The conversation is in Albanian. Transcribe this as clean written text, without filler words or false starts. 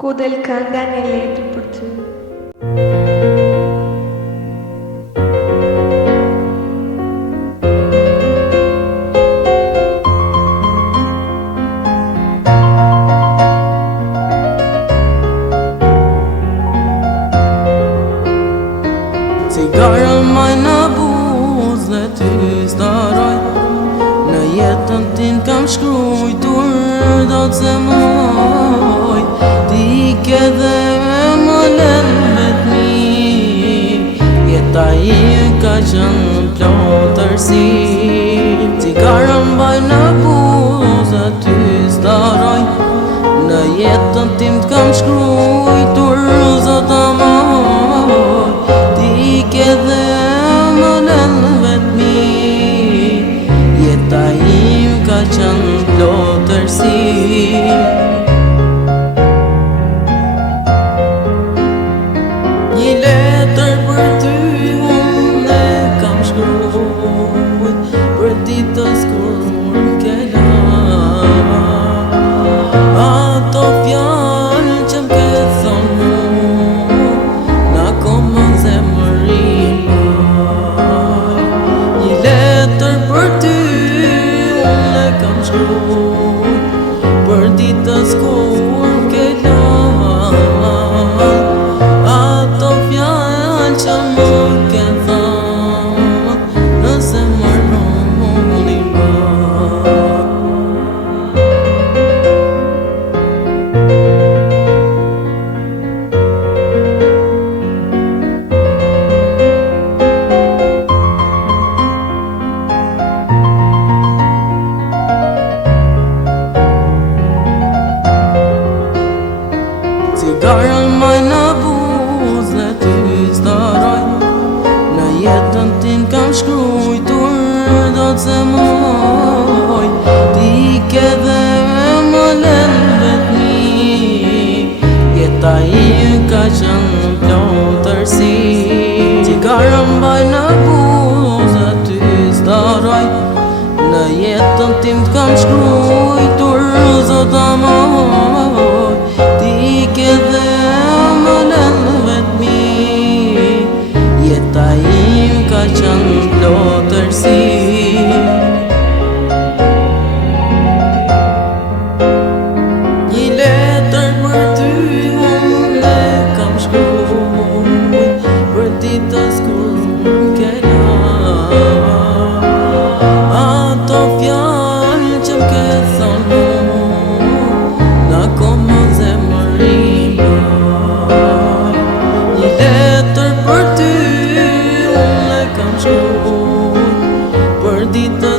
Ku del kënga një letër për ty. Cigarën maj në buzë dhe ty staroj. Në jetën tin kam shkrujtur do të zemoj. Ti ke dhe më lën vetmi, jeta im ka qenë plotërsi. Cigarën mbaj në buzë dhe ty staroj. Në jetën tim t'kam shkrujtur zot amoj. Ti ke dhe më lën vetmi, jeta im ka qenë plotërsi. Një letër për ty unë e kam shkrujt, për ditës kur m'ke la. Ato fjallë që m'ke thonë mu, na komën zemërin maj. Një letër për ty unë e kam shkrujt, për ditës kur m'ke la. Ato fjallë që m'ke thonë, në zemërin maj. Cigarën maj në buzë dhe ty staroj. Në jetën tin kam shkrujtur do të zemoj. Ti ke dhe më lën vetmi, jeta im ka qenë plotërsi. Cigarën mbaj në buzë dhe ty staroj. Në jetën tim t'kam shkrujtur zot amoj. Ti ke dhe më lën vetmi, jeta im ka qenë plotërsi. Një letër për ty unë e kam shkrujt, për ditës kur m'ke la. Ato fjallë që m'ke thonë mu, na komën zemërin maj. Një letër për ty unë e kam shkrujt, për ditës